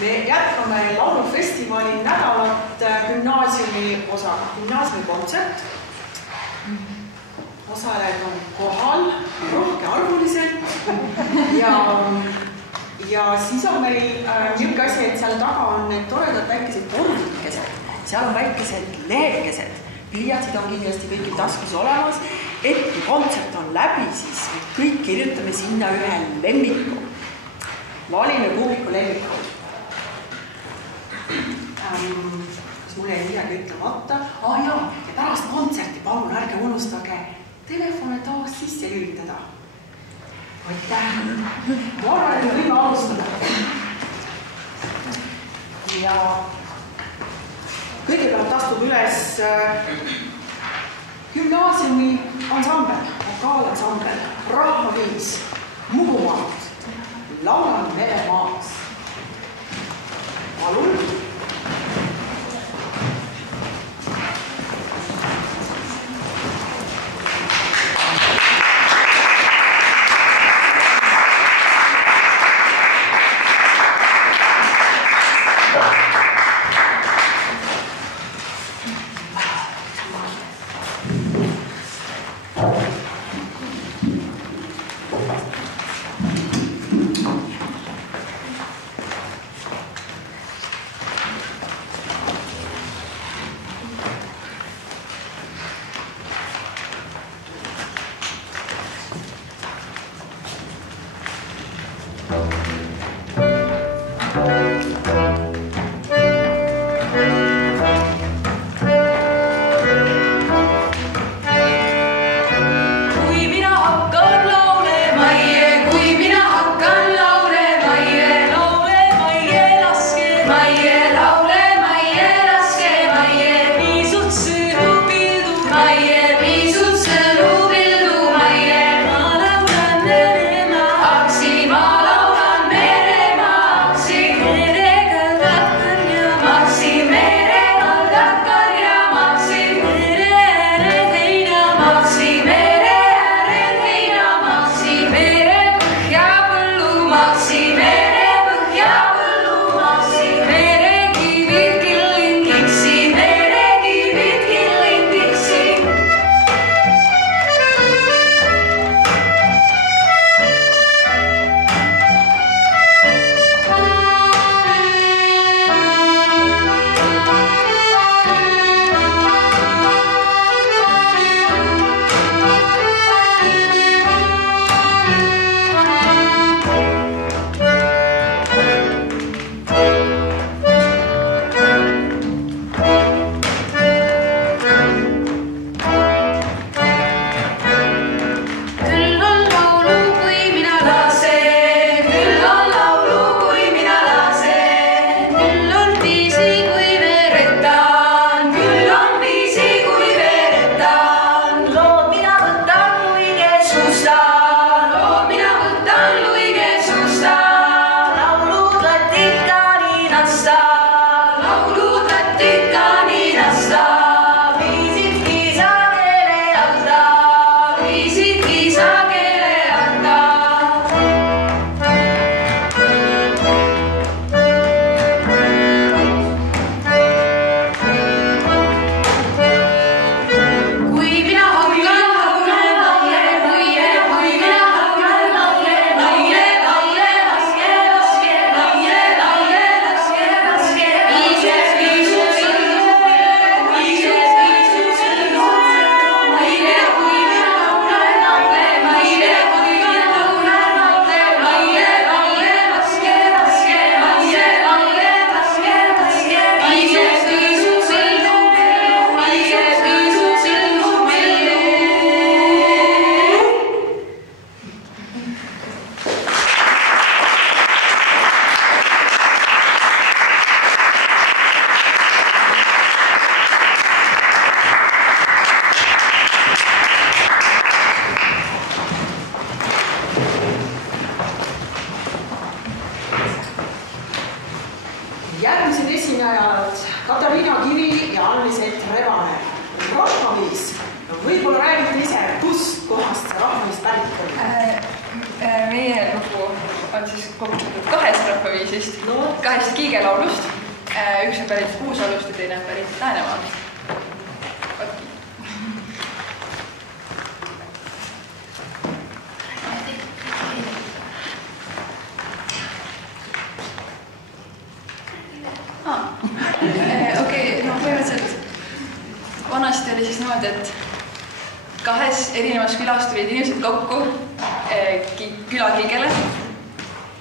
Me jätkame laulufestivali nädalat gümnaasiumi osaga. Gümnaasiumi kontsert. Osalejad on kohal rohkearvuliselt ja siis on meil niisugune asi, et seal taga on need toredad väikesed torvikesed. Seal on väikesed lehekesed. Pliiatsid on kindlasti kõigil taskus olemas, et kui kontsert on läbi, siis kõik kirjutame sinna ühe lemmiku. Valime publiku lemmiku. Kas mul jäi midagi ütlemata? Ja pärast kontserti palun ärge unustage telefone taas sisse lülitada. Aitäh! Ma arvan, et me võime alustada. Ja kõigepealt astub üles gümnaasiumi ansambel, vokaalansambel, rahvaviis, Muhumaad, laulan meremaas. Palun! Katariina Kivi ja Anne-Sett Rebane. Rahvaviis. Võib-olla räägite ise, kust kohast see rahvaviis pärit on? Meie lugu on siis kogutud kahest rahvaviisist. siis kahest kiigelaulust. Üks on pärit Kuusalust ja teine on pärit Läänemaalt. Okei, no põhimõtteliselt vanasti oli siis niimoodi, et kahes erinevas külas tulid inimesed kokku külakiigele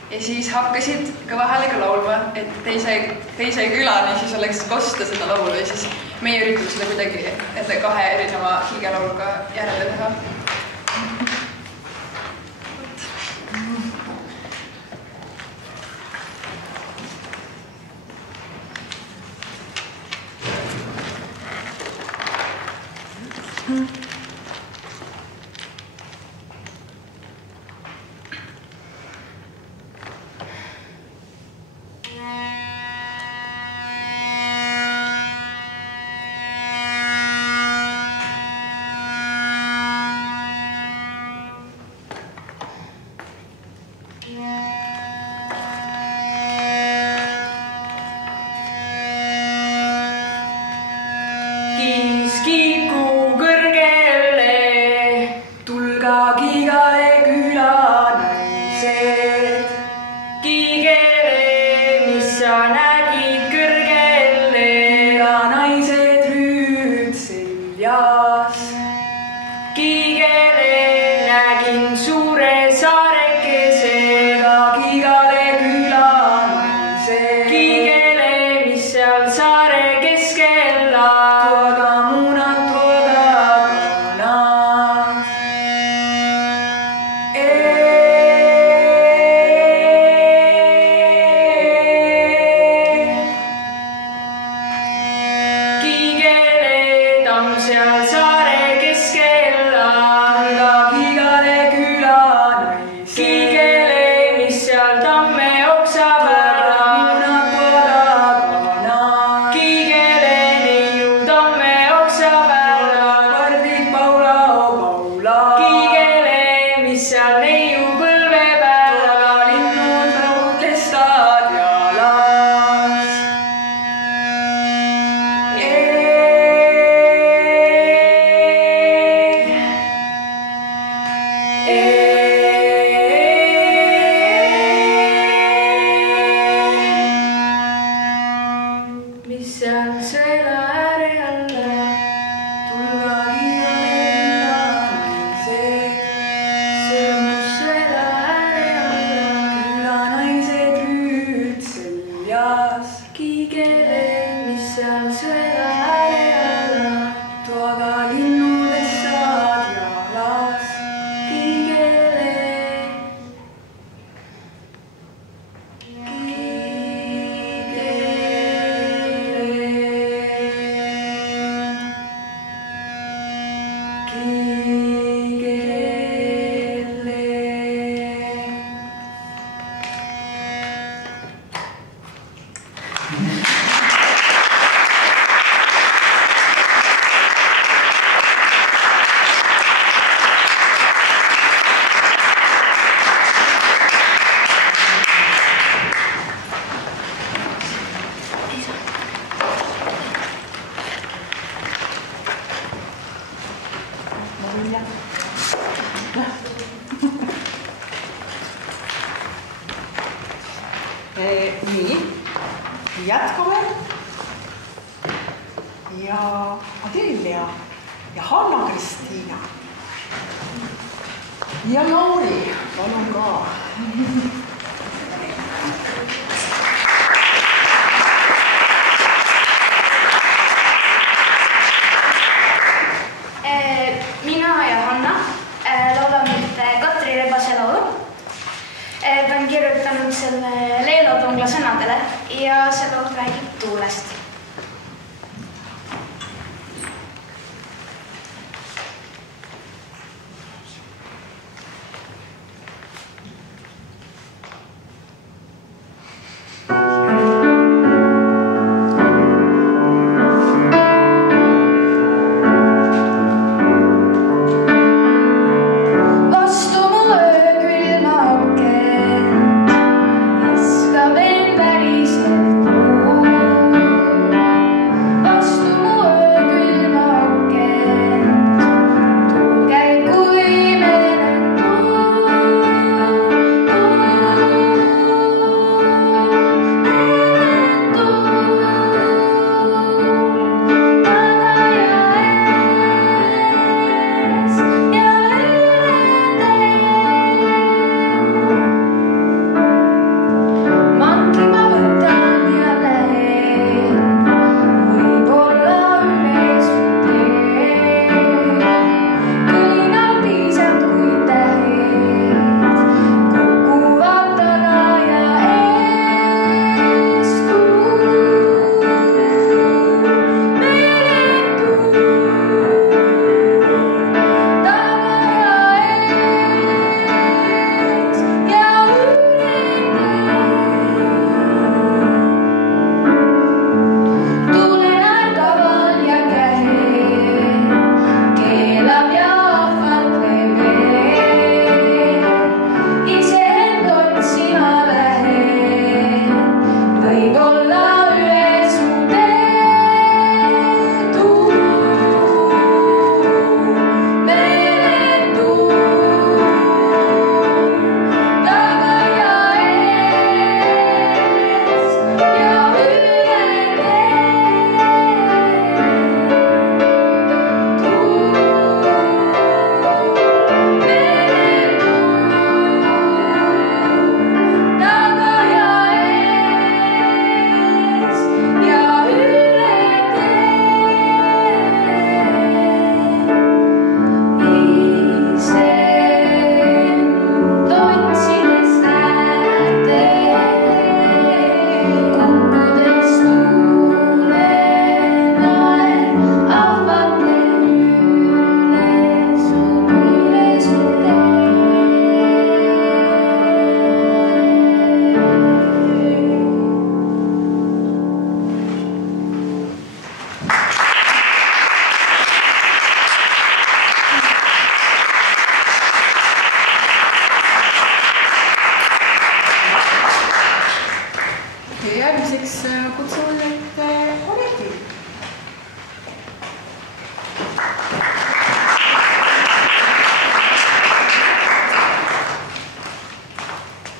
ja siis hakkasid kõva häälega laulma, et teise külani siis oleks kosta seda laulu ja siis meie üritame seda kuidagi ette kahe erineva kiigelauluga järele teha. Nii, jätkame. Ja Adelia ja Hanna-Kristiina. Ja Lauri, palun ka. Mina ja Hanna laulame Katri Rebase laulu. Ta on kirjutanud selle Leelo Tongla sõnadele ja see laul räägib tuulest. Vastu mulle külma okeen, viskab end järgmiseks kutsun ette Aneti.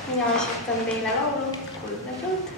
Mina esitan teile laulu Kuldne põld.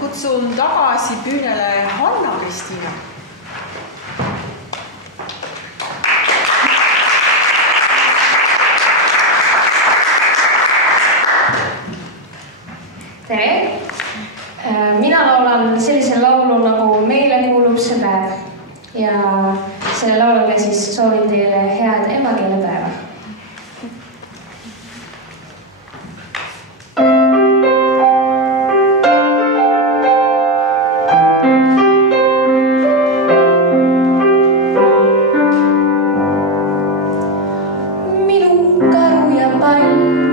kutsun tagasi püünele Hanna-Kristiina. Tere! Mina laulan sellise laulu nagu Meile kuulub see päev ja selle lauluga siis soovin teile head emakeelepäeva. Minu karu ja pall,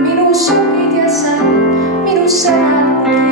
minu sokid ja sall, minu sõnad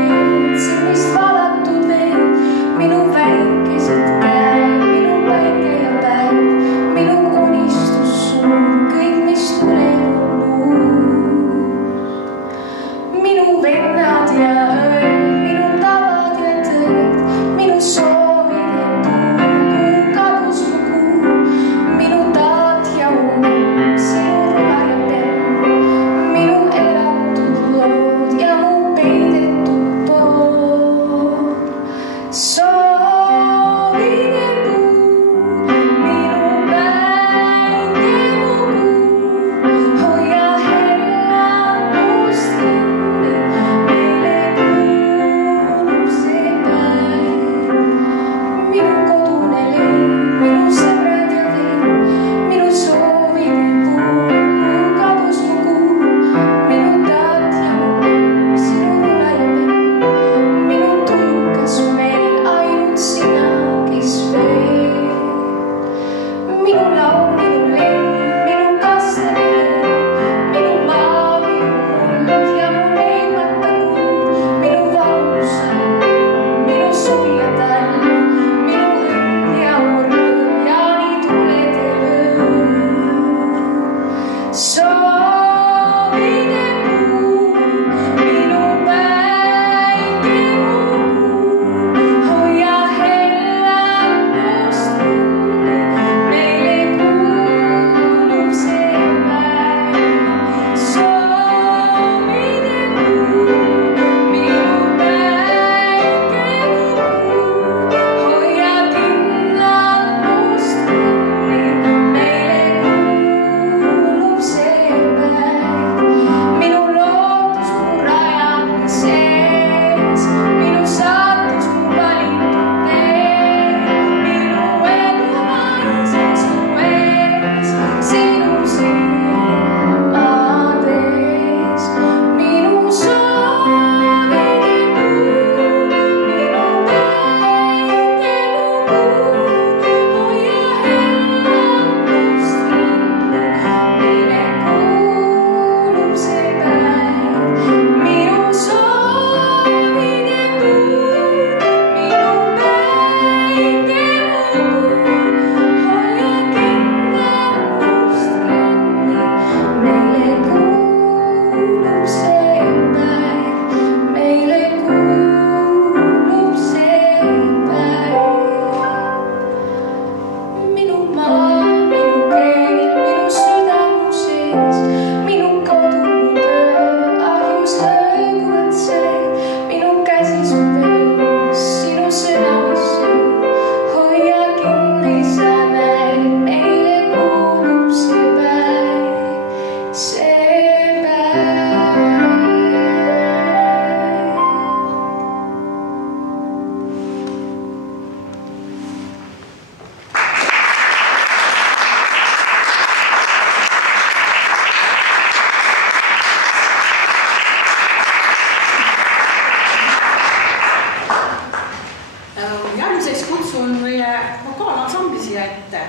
siia ette.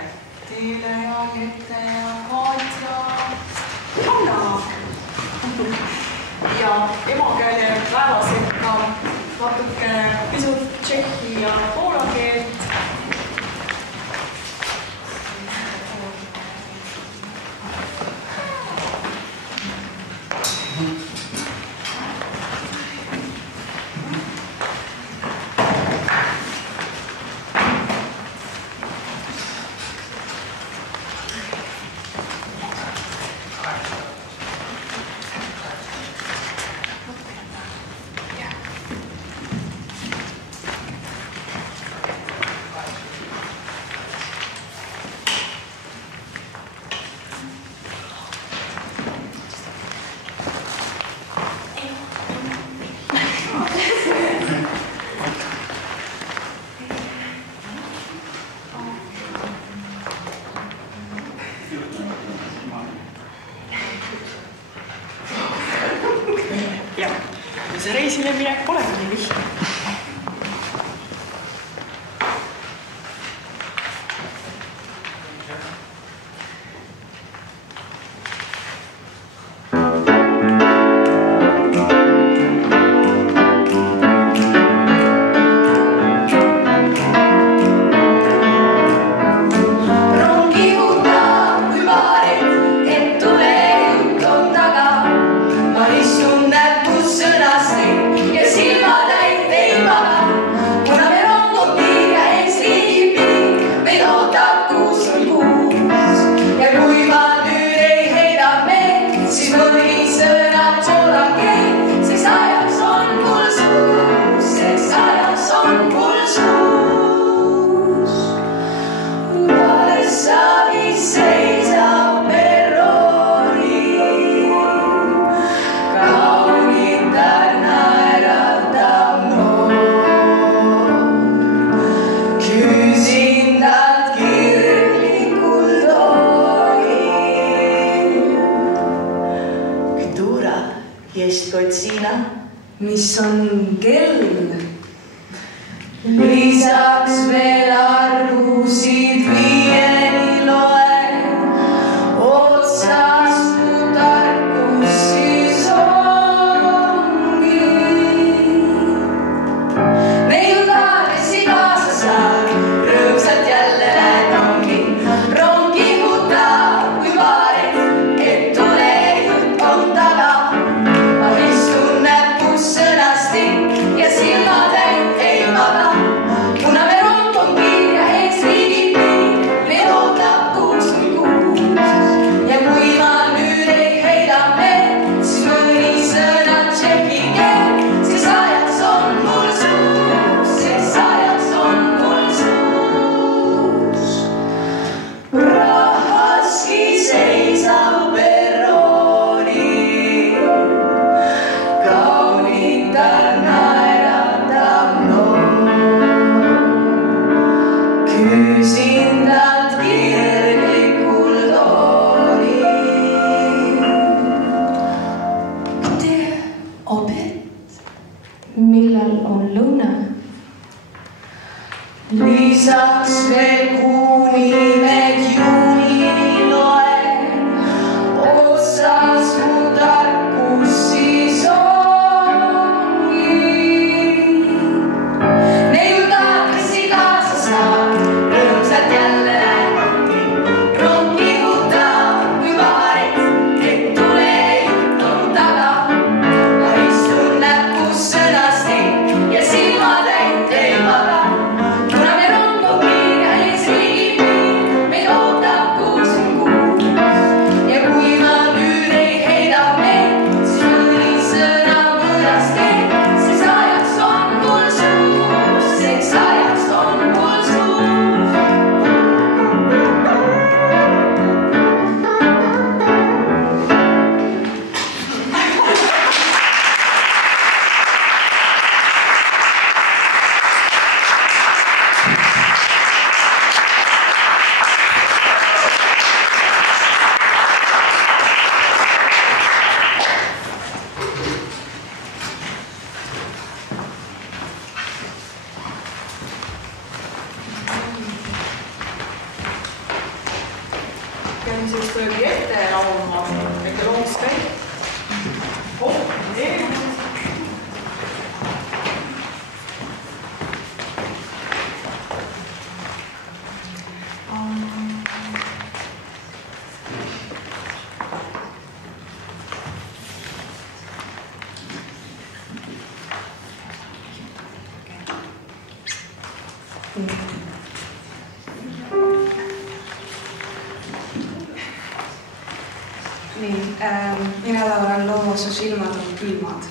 Teele ja Jette ja Katja. Hanna. Ja emakeele päeva sekka natuke pisut tšehhi ja poola keelt. See reisile minek polegi nii lihtne. mis on kell. Lisaks veel arvusid viieni loen, otsas mu tarkus siis ongi. Neil taagesi kaasa saan, rõõmsalt jälle lähen rongi hutab kui paarid, et tule jutt on taga. Ma istun näpus sõnastik ja silmatäit ei maga, kuna me rong on kiire ees riigiti, me ootab kuus või kuus. Ja kui ma nüüd ei heida meelt, siis mõni sõna tšehhi keel, siis ajaks on mul suus, siis ajaks on mul suus. Prahaski seisab perroonil, kaunitar naeratab noor. Küsin talt kirglikul toonil. Kde obed? Millal on lõuna? Lisaks veel kuunimed juuni loen, otsas mu tarkus siis ongi. Neil taagesi kaasa saan, rõõmsalt jälle lähen rongi hutab kui paarid, et tule jutt on taga. Ma istun näpus sõnastik ja silmatäit ei maga, kuna me rong on kiire ees riigiti, siis tuli ette laulma väike loomskäik. Niin, minä laulan loo Su silmad on külmad.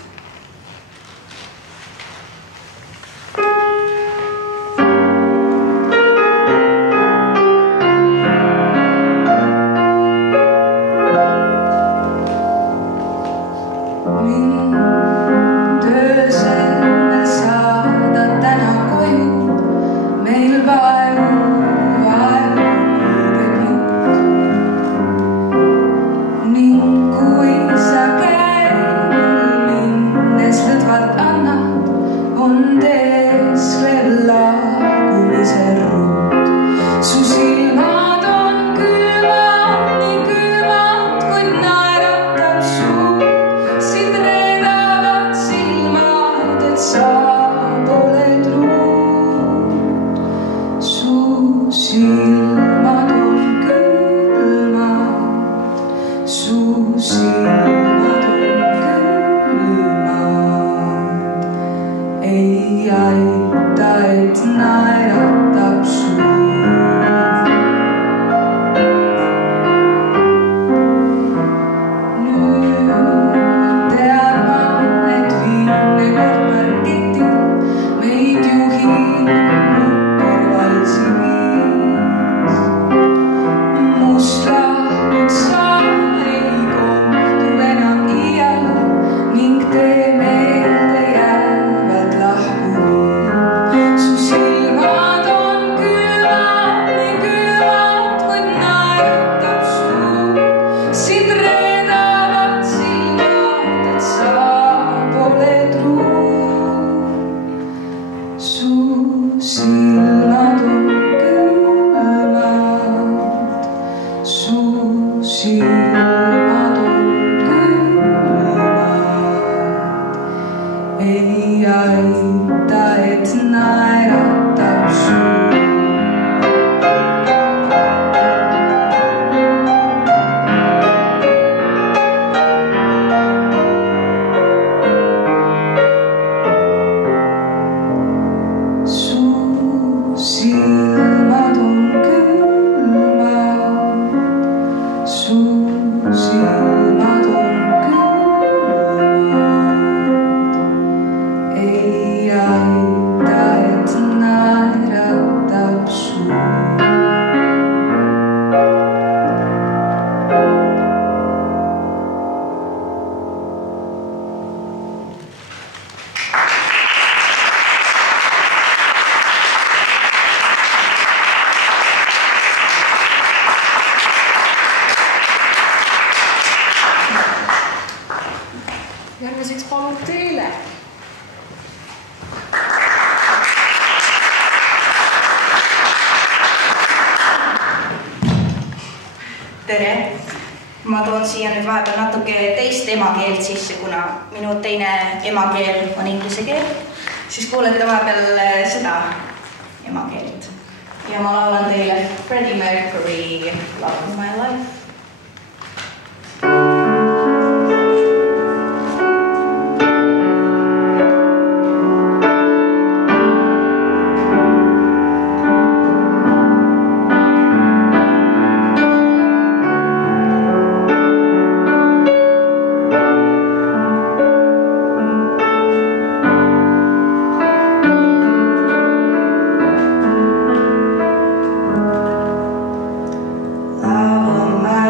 Järgmiseks palun teile. Tere! Ma toon siia nüüd vahepeal natuke teist emakeelt sisse, kuna minu teine emakeel on inglise keel, siis kuulete vahepeal seda emakeelt. Ja ma laulan teile Freddie Mercury Love of My Life. Love of my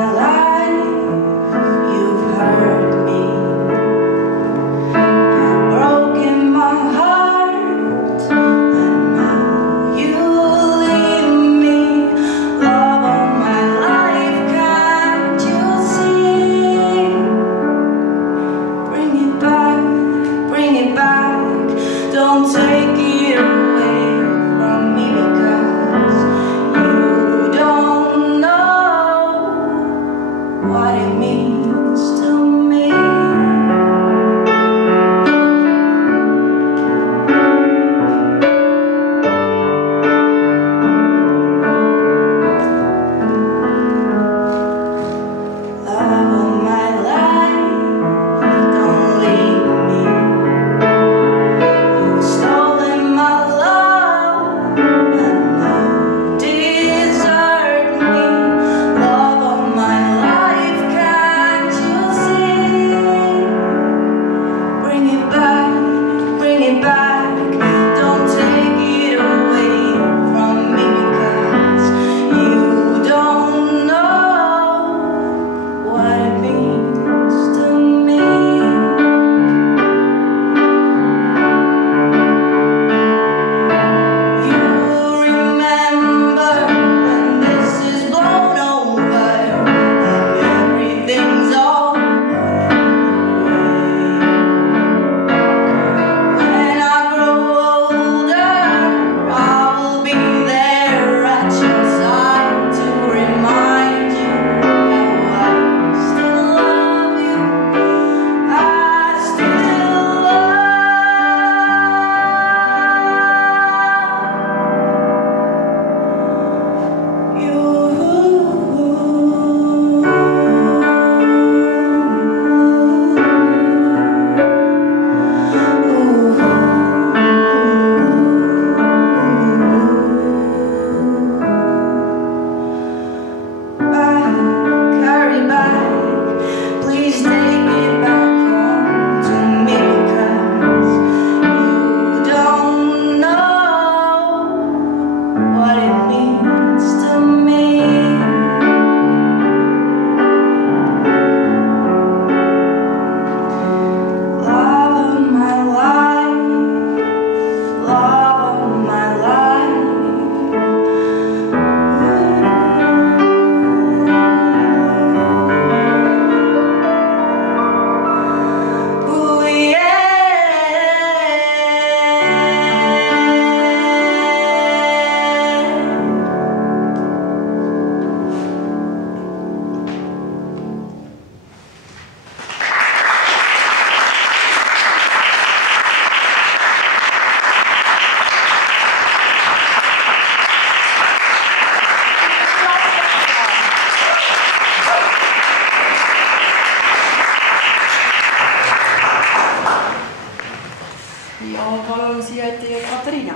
Ja palun siia ette Katariina.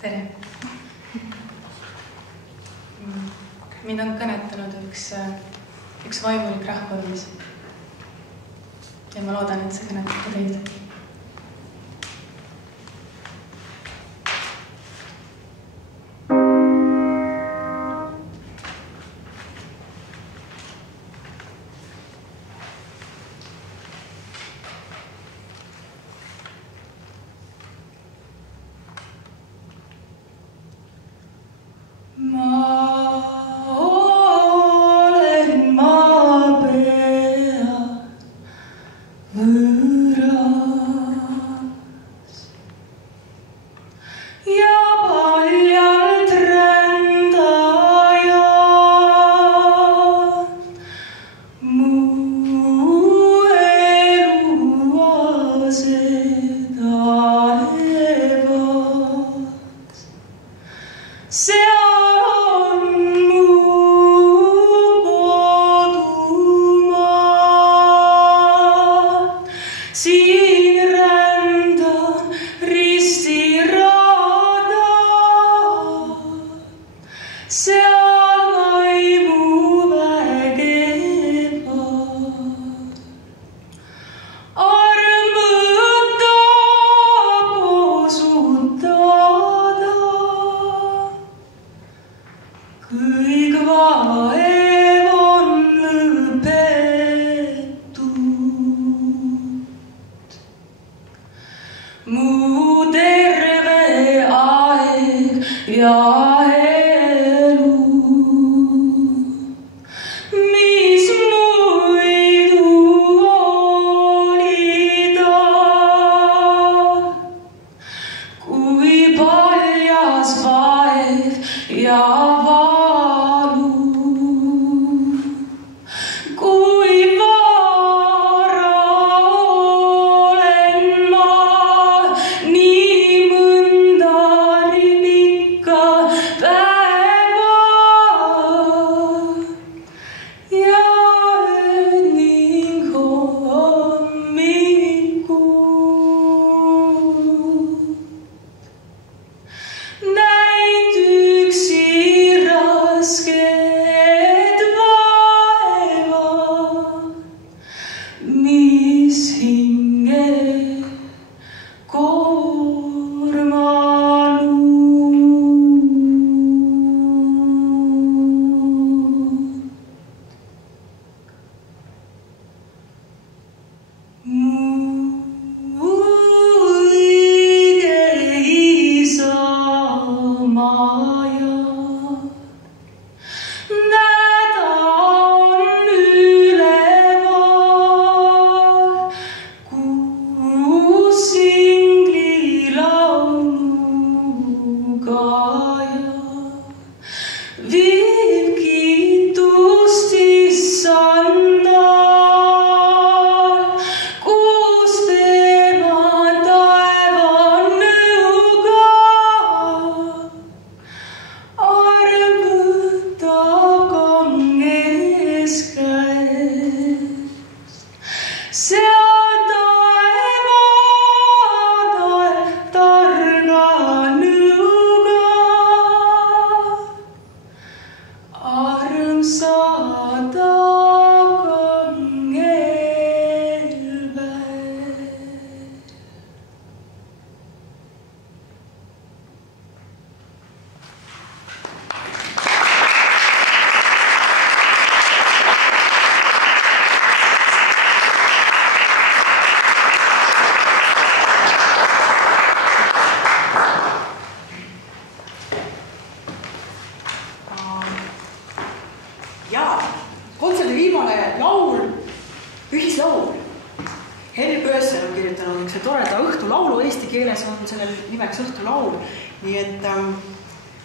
Tere! Mind on kõnetanud üks vaimulik rahvaviis. Ja ma loodan, et see kõnetab ka teid.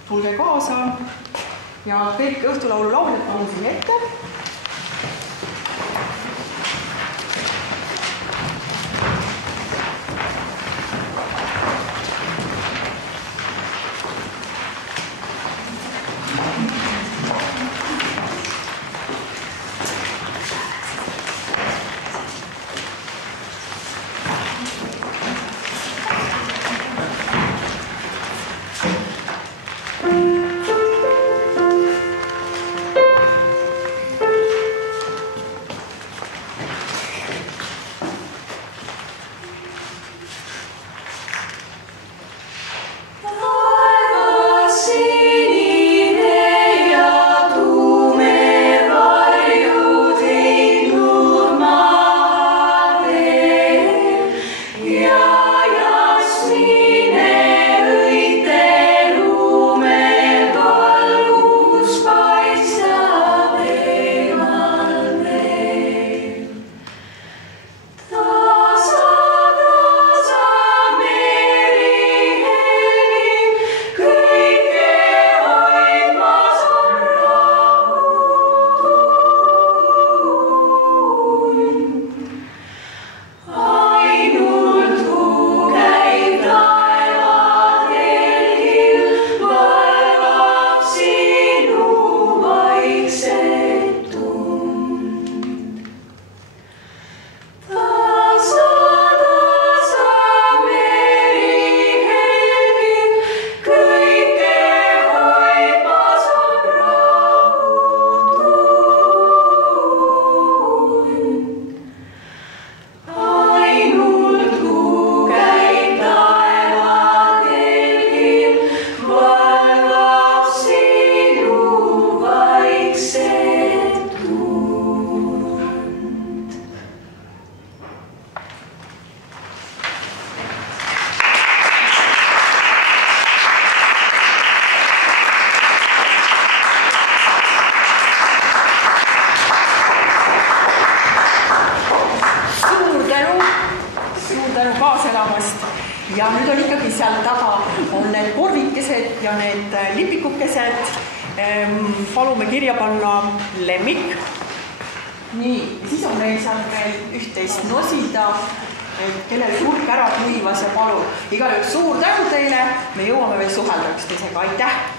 Tulge kaasa ja kõik õhtulaulu lauljad palun siin ette. saamast. Ja nüüd on ikkagi seal taga on need korvikesed ja need lipikukesed. Palume kirja panna lemmik. Nii, siis on meil seal veel üht-teist nosida, et kellel hulk ära kuivas ja palun. Igal juhul suur tänu teile, me jõuame veel suhelda üksteisega, aitäh!